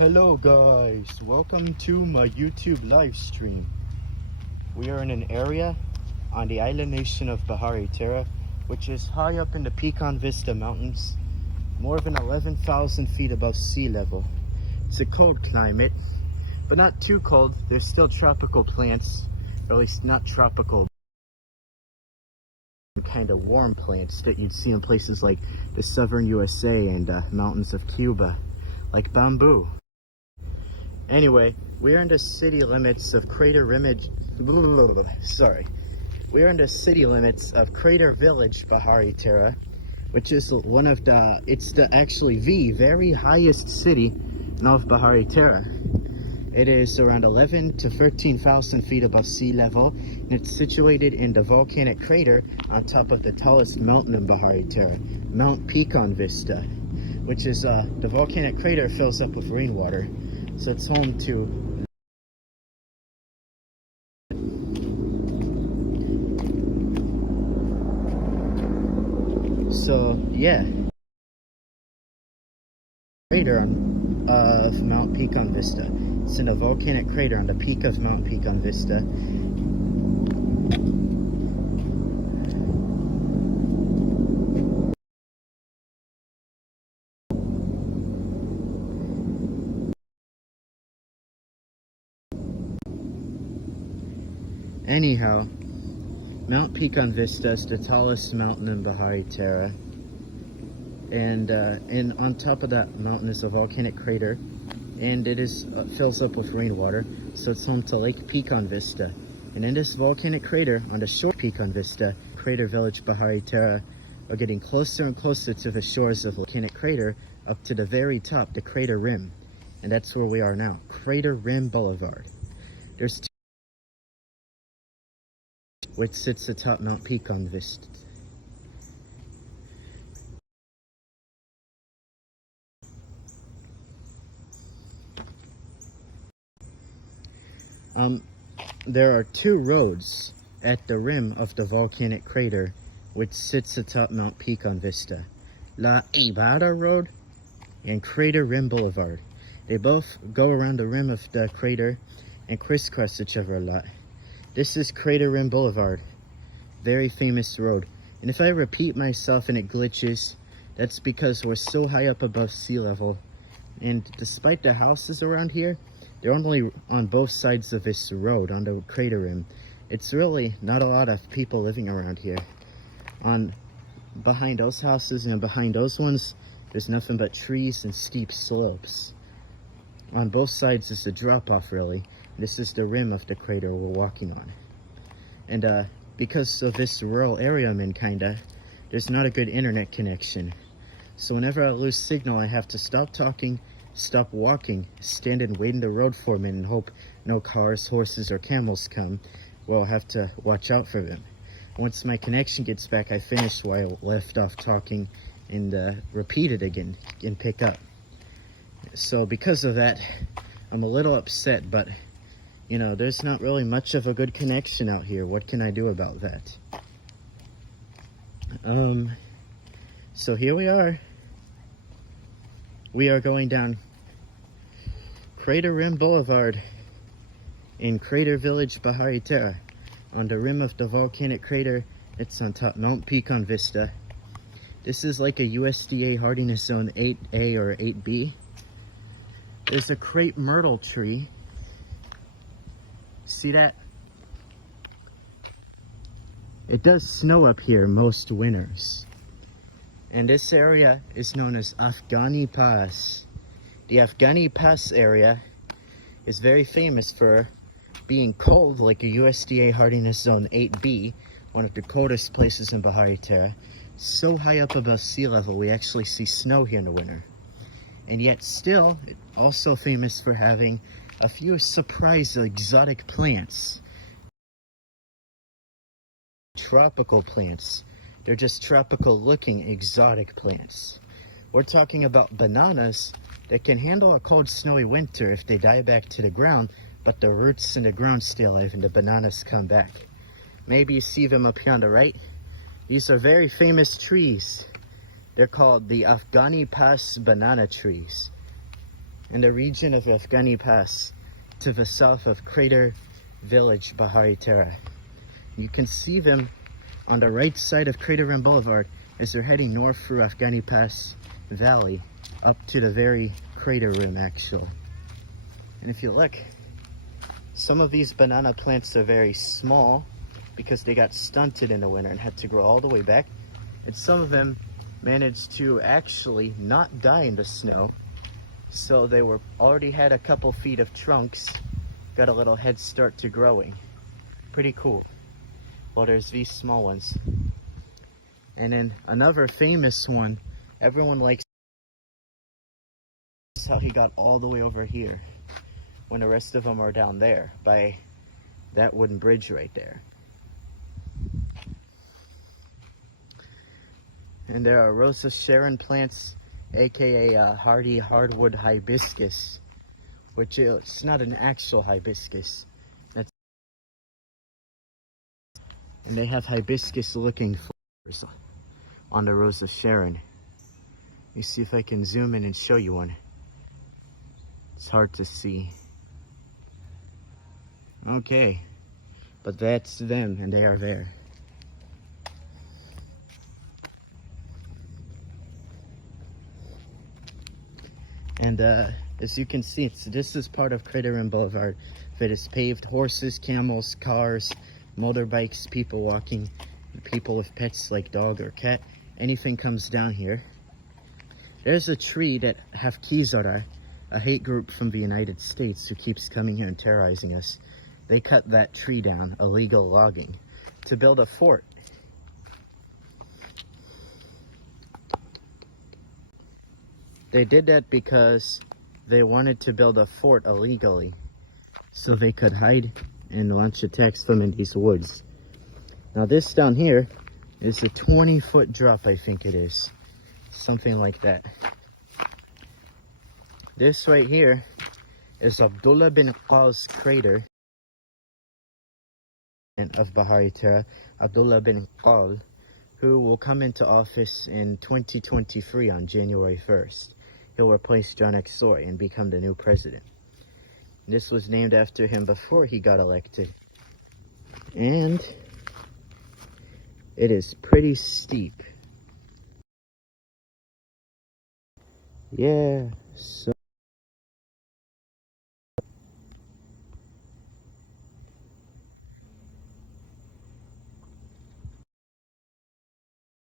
Hello guys, welcome to my YouTube live stream. We are in an area on the island nation of Bahariterra, which is high up in the Pecan Vista Mountains, more than 11,000 feet above sea level. It's a cold climate, but not too cold. There's still tropical plants, or at least not tropical, kind of warm plants that you'd see in places like the southern USA and mountains of Cuba, like bamboo. Anyway, we are in the city limits of Crater Village, Bahariterra, which is one of the, actually the very highest city in all of Bahariterra. It is around 11 to 13,000 feet above sea level, and it's situated in the volcanic crater on top of the tallest mountain in Bahariterra, Mount Pecan Vista, which is, the volcanic crater fills up with rainwater. So it's home to crater of Mount Pecan Vista. It's in a volcanic crater on the peak of Mount Pecan Vista. Anyhow, Mount Pecan Vista is the tallest mountain in Bahariterra, and on top of that mountain is a volcanic crater, and it is fills up with rainwater, so it's home to Lake Pecan Vista. And in this volcanic crater, on the shore of Pecan Vista, crater village Bahariterra are getting closer and closer to the shores of the volcanic crater, up to the very top, the crater rim, and that's where we are now, Crater Rim Boulevard. There's which sits atop Mount Pecan Vista. There are two roads at the rim of the volcanic crater, which sits atop Mount Pecan Vista. La Ibada Road and Crater Rim Boulevard. They both go around the rim of the crater and crisscross each other a lot. This is Crater Rim Boulevard, very famous road. And if I repeat myself and it glitches, that's because we're so high up above sea level. And despite the houses around here, they're only on both sides of this road, on the crater rim. It's really not a lot of people living around here. Behind those houses and behind those ones, there's nothing but trees and steep slopes. On both sides is a drop-off, really. This is the rim of the crater we're walking on. And because of this rural area I'm in, there's not a good internet connection. So whenever I lose signal, I have to stop talking, stop walking, stand and wait in the road for a minute and hope no cars, horses, or camels come. Well, I'll have to watch out for them. Once my connection gets back, I finish where I left off talking and repeat it again and pick up. So because of that, I'm a little upset, but you know, there's not really much of a good connection out here. What can I do about that? So here we are. We are going down Crater Rim Boulevard in Crater Village, Bahariterra, on the rim of the volcanic crater. It's on top Mount Pecan Vista. This is like a USDA hardiness zone 8A or 8B. There's a crepe myrtle tree. See that? It does snow up here most winters. And this area is known as Afghani Pass. The Afghani Pass area is very famous for being cold, like a USDA hardiness zone 8B, one of the coldest places in Bahariterra. So high up above sea level, we actually see snow here in the winter. And yet still, also famous for having a few surprise exotic plants. Tropical plants. They're just tropical looking exotic plants. We're talking about bananas that can handle a cold snowy winter if they die back to the ground, but the roots in the ground stay alive and the bananas come back. Maybe you see them up here on the right. These are very famous trees. They're called the Afghani Pass banana trees. in the region of Afghani Pass to the south of crater village Bahariterra. You can see them on the right side of Crater Rim Boulevard as they're heading north through Afghani Pass Valley up to the very crater rim actually. And if you look, some of these banana plants are very small because they got stunted in the winter and had to grow all the way back. And some of them managed to actually not die in the snow. So they were already had a couple feet of trunks, got a little head start to growing. Pretty cool. Well, there's these small ones. And then another famous one, everyone likes how he got all the way over here when the rest of them are down there by that wooden bridge right there. And there are Rosa Sharon plants, aka hardy hardwood hibiscus, which it's not an actual hibiscus. That's, and they have hibiscus looking flowers on the Rosa Sharon. Let me see if I can zoom in and show you one. It's hard to see. Okay, but that's them and they are there. And as you can see, this is part of Crater Rim Boulevard that is paved. Horses, camels, cars, motorbikes, people walking, people with pets like dog or cat. Anything comes down here. There's a tree that Hafkizara, a hate group from the United States who keeps coming here and terrorizing us. They cut that tree down, illegal logging, to build a fort. They did that because they wanted to build a fort illegally so they could hide and launch attacks from in these woods. Now this down here is a 20-foot drop, I think it is. Something like that. This right here is Abdullah bin Qal's crater of Bahariterra, Abdullah bin Qal, who will come into office in 2023 on January 1st. He'll replace John Exoy and become the new president. This was named after him before he got elected. And it is pretty steep. Yeah, so